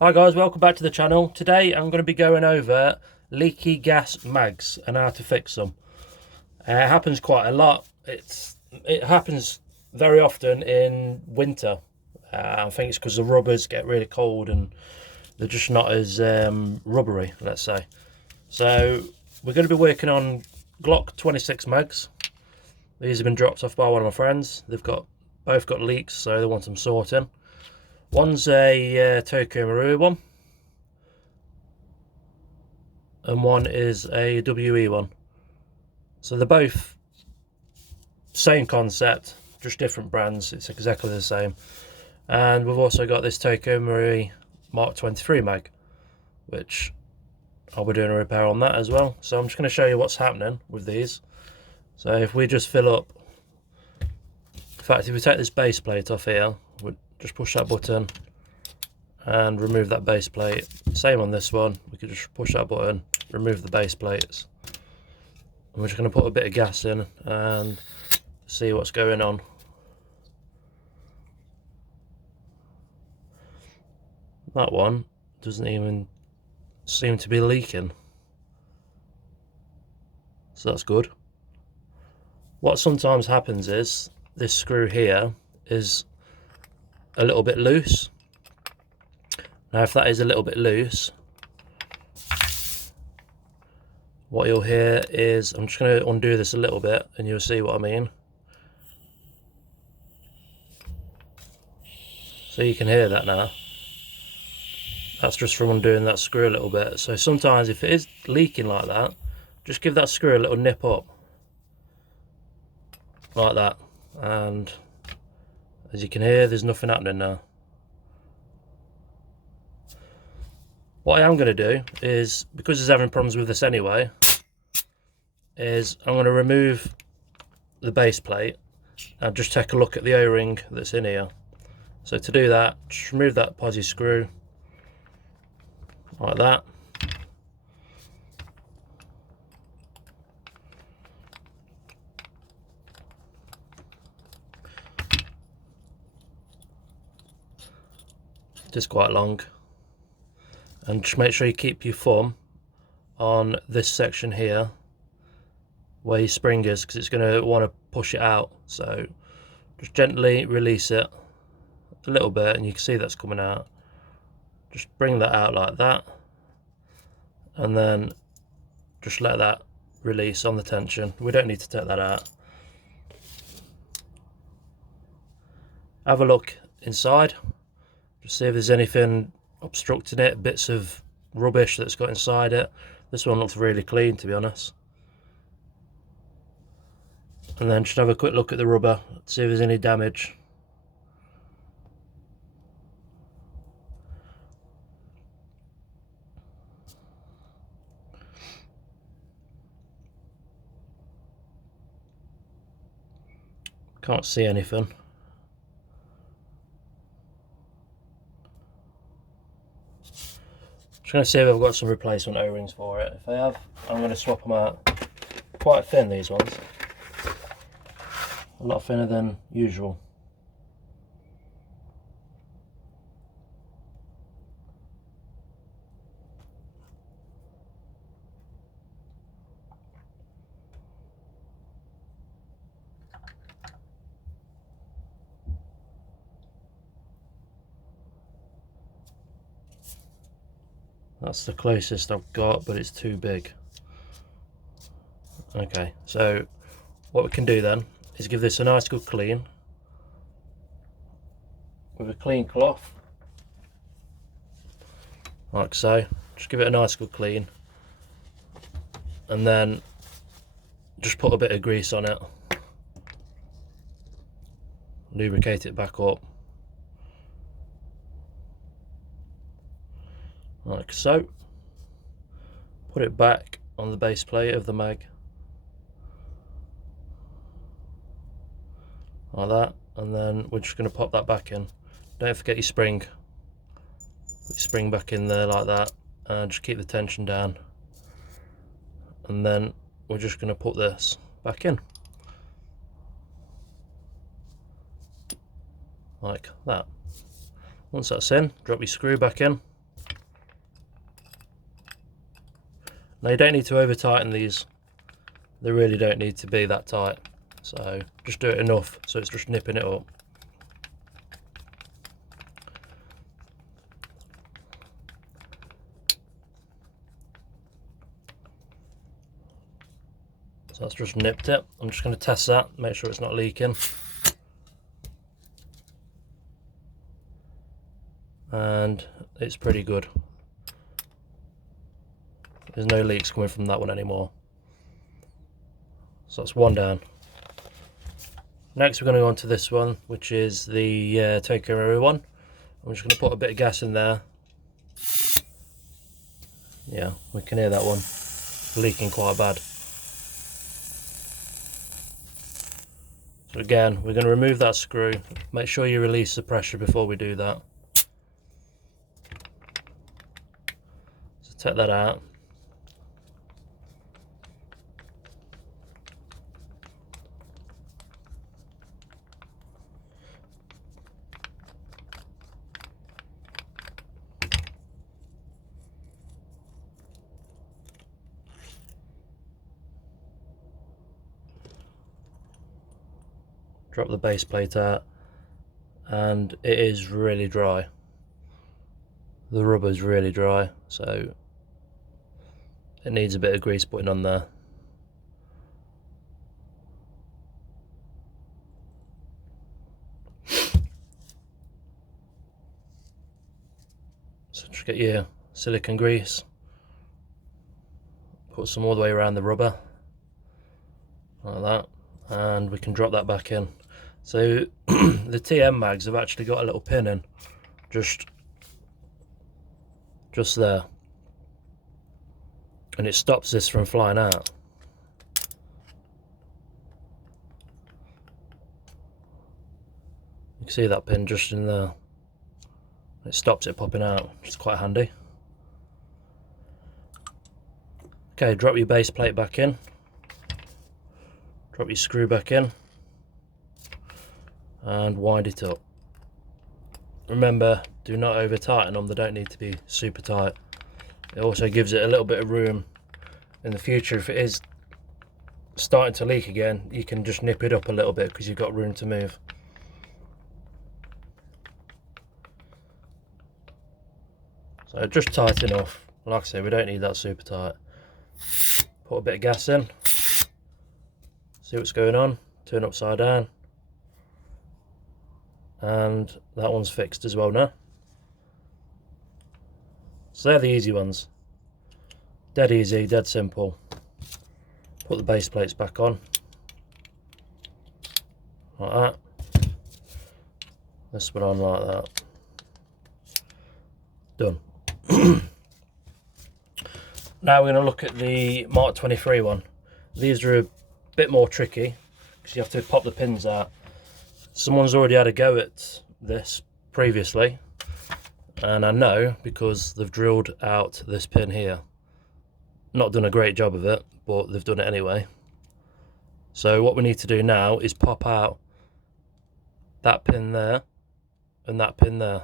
Hi guys, welcome back to the channel. Today I'm going to be going over leaky gas mags and how to fix them. It happens quite a lot. It happens very often in winter. I think it's because the rubbers get really cold and they're just not as rubbery, let's say. So we're going to be working on Glock 26 mags. These have been dropped off by one of my friends. They've both got leaks, so they want them sorting. One's a Tokyo Marui one, and one is a WE one. So they're both same concept, just different brands. It's exactly the same. And we've also got this Tokyo Marui mk23 mag, which I'll be doing a repair on that as well. So I'm just going to show you what's happening with these. So if we just fill up, in fact, if we take this base plate off here, we'll just push that button and remove that base plate. Same on this one, we could just push that button, remove the base plates. And we're just going to put a bit of gas in and see what's going on. That one doesn't even seem to be leaking, so that's good. What sometimes happens is this screw here is a little bit loose. Now if that is a little bit loose, what you'll hear is, I'm just going to undo this a little bit and you'll see what I mean. So you can hear that now. That's just from undoing that screw a little bit. So sometimes if it is leaking like that, just give that screw a little nip up, like that. And as you can hear, there's nothing happening now. What I am going to do is, because he's having problems with this anyway, is I'm going to remove the base plate and just take a look at the O-ring that's in here. So to do that, just remove that posi screw, like that. It is quite long. And just make sure you keep your thumb on this section here where your spring is, because it's going to want to push it out. So just gently release it a little bit and you can see that's coming out. Just bring that out like that and then just let that release on the tension. We don't need to take that out. Have a look inside, just see if there's anything obstructing it, bits of rubbish that's got inside it. This one looks really clean, to be honest. And then just have a quick look at the rubber, see if there's any damage. Can't see anything. Just going to see if I've got some replacement O-rings for it. If I have, I'm going to swap them out. Quite thin, these ones. A lot thinner than usual. That's the closest I've got, but it's too big. Okay, so what we can do then is give this a nice good clean with a clean cloth, like so. Just give it a nice good clean and then just put a bit of grease on it, lubricate it back up, like so. Put it back on the base plate of the mag, like that, and then we're just going to pop that back in. Don't forget your spring. Put your spring back in there like that, and just keep the tension down. And then we're just going to put this back in, like that. Once that's in, drop your screw back in, Now you don't need to over tighten these, they really don't need to be that tight, so just do it enough so it's just nipping it up. So that's just nipped it. I'm just going to test that, make sure it's not leaking. And it's pretty good. There's no leaks coming from that one anymore. So that's one down. Next we're going to go on to this one, which is the Tokyo one. I'm just going to put a bit of gas in there. Yeah, we can hear that one leaking quite bad. So again, we're going to remove that screw. Make sure you release the pressure before we do that. So take that out. Drop the base plate out, and it is really dry. The rubber is really dry, so it needs a bit of grease putting on there. So just get your silicone grease, put some all the way around the rubber, like that, and we can drop that back in. So the TM mags have actually got a little pin in, just there, and it stops this from flying out. You can see that pin just in there. It stops it popping out, which is quite handy. Okay, drop your base plate back in. Drop your screw back in. And wind it up. Remember, do not over tighten them, they don't need to be super tight. It also gives it a little bit of room in the future. If it is starting to leak again, you can just nip it up a little bit because you've got room to move. So just tight enough. Like I say, we don't need that super tight. Put a bit of gas in, see what's going on, turn upside down. And that one's fixed as well now. So they're the easy ones. Dead easy, dead simple. Put the base plates back on. Like that. This one on like that. Done. Now we're going to look at the Mark 23 one. These are a bit more tricky because you have to pop the pins out. Someone's already had a go at this previously, and I know because they've drilled out this pin here. Not done a great job of it, but they've done it anyway. So what we need to do now is pop out that pin there and that pin there.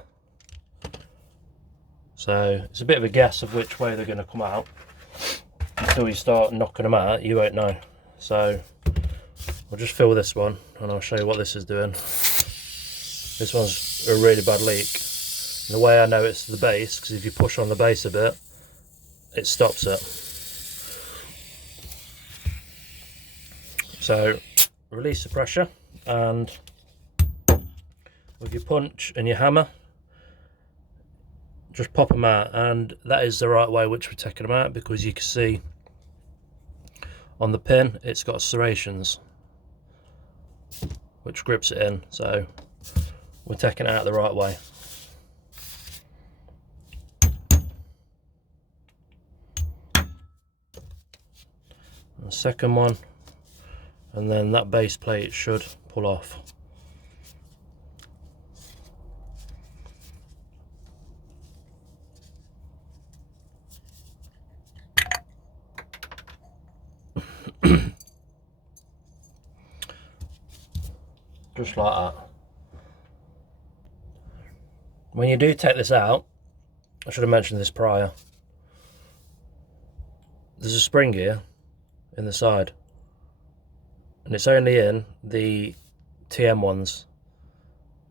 So it's a bit of a guess of which way they're going to come out. Until you start knocking them out, you won't know. So I'll just fill this one and I'll show you what this is doing. This one's a really bad leak. And the way I know it's the base, because if you push on the base a bit, it stops it. So release the pressure, and with your punch and your hammer, just pop them out, and that is the right way which we're taking them out, because you can see on the pin it's got serrations which grips it in, so we're taking it out the right way. And the second one, and then that base plate should pull off. Just like that. When you do take this out, I should have mentioned this prior, there's a spring here in the side, and it's only in the TM ones.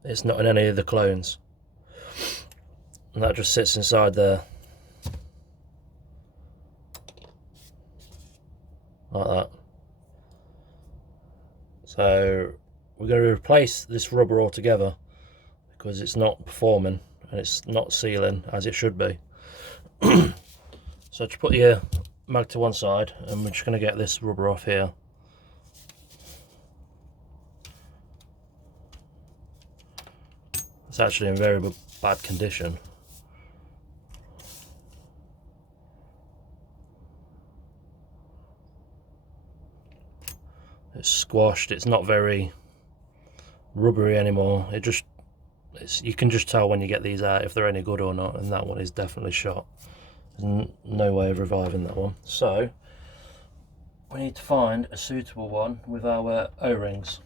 It's not in any of the clones, and that just sits inside there like that. So we're going to replace this rubber altogether because it's not performing and it's not sealing as it should be. So just put your mag to one side, and we're just going to get this rubber off here. It's actually in very bad condition. It's squashed, it's not very rubbery anymore. You can just tell when you get these out if they're any good or not, and that one is definitely shot. There's no way of reviving that one. So we need to find a suitable one with our O-rings.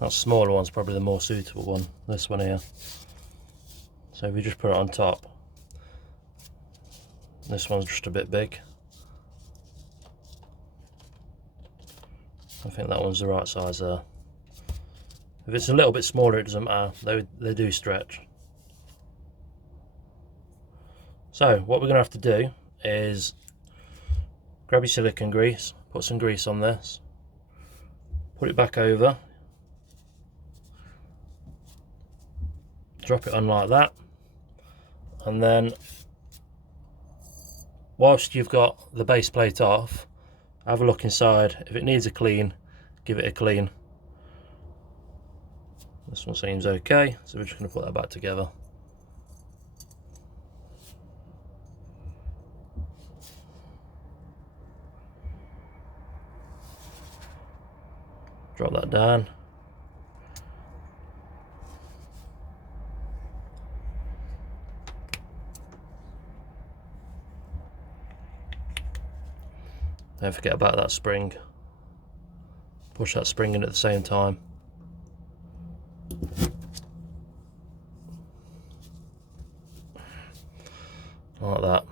That smaller one's probably the more suitable one, this one here. So if you just put it on top, this one's just a bit big. I think that one's the right size there. If it's a little bit smaller, it doesn't matter, they do stretch. So what we're going to have to do is grab your silicone grease, put some grease on this, put it back over, drop it on like that, and then whilst you've got the base plate off, have a look inside. If it needs a clean, give it a clean. This one seems okay, so we're just going to put that back together. Drop that down. Don't forget about that spring. Push that spring in at the same time. Like that.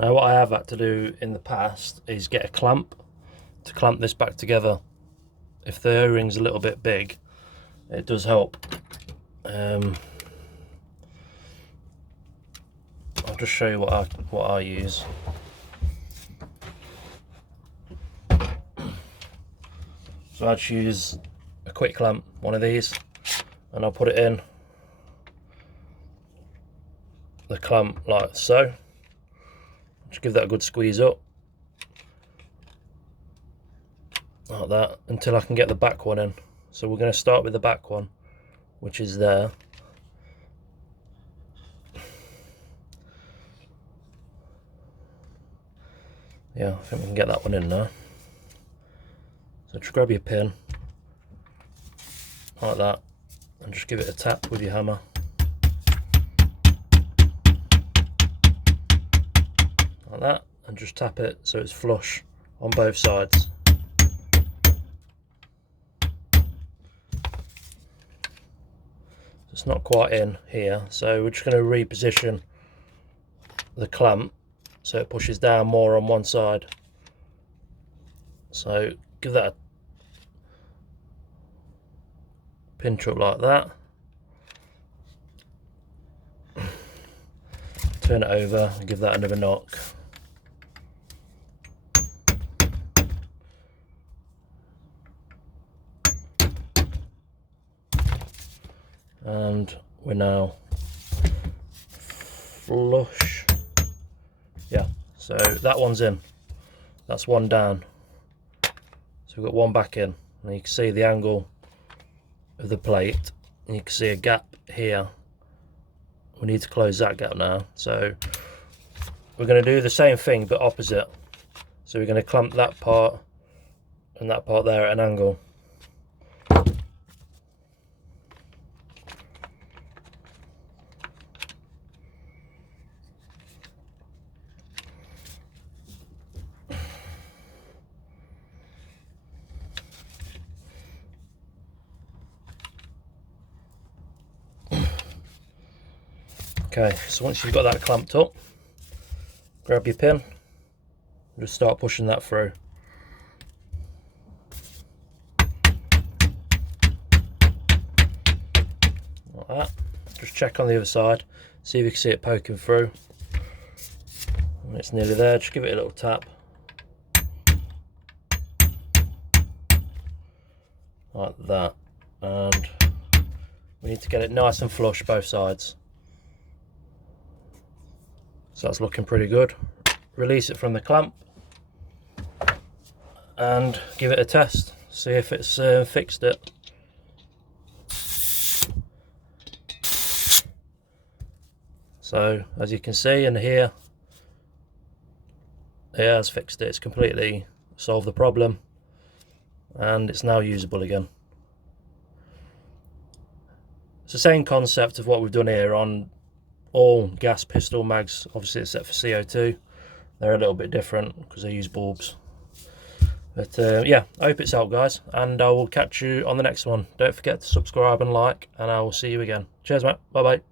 Now what I have had to do in the past is get a clamp to clamp this back together. If the O-ring's a little bit big, it does help. I'll just show you what I use. So I just use a quick clamp, one of these, and I'll put it in the clamp like so. Just give that a good squeeze up, like that, until I can get the back one in. So we're going to start with the back one, which is there. Yeah, I think we can get that one in now. So just grab your pin, like that, and just give it a tap with your hammer. Like that, and just tap it so it's flush on both sides. It's not quite in here, so we're just going to reposition the clamp so it pushes down more on one side. So give that a pinch up like that. Turn it over and give that another knock. And we're now flush. Yeah, so that one's in. That's one down. So we've got one back in. And you can see the angle of the plate. And you can see a gap here. We need to close that gap now. So we're going to do the same thing but opposite. So we're going to clamp that part and that part there at an angle. Okay, so once you've got that clamped up, grab your pin and just start pushing that through. Like that. Just check on the other side, see if you can see it poking through. When it's nearly there, just give it a little tap. Like that. And we need to get it nice and flush both sides. So that's looking pretty good. Release it from the clamp and give it a test. See if it's fixed it. So as you can see in here, it has fixed it. It's completely solved the problem and it's now usable again. It's the same concept of what we've done here on all gas pistol mags, obviously except for CO2. They're a little bit different because they use bulbs. But yeah, I hope it's helped, guys, and I will catch you on the next one. Don't forget to subscribe and like, and I will see you again. Cheers, mate. Bye bye.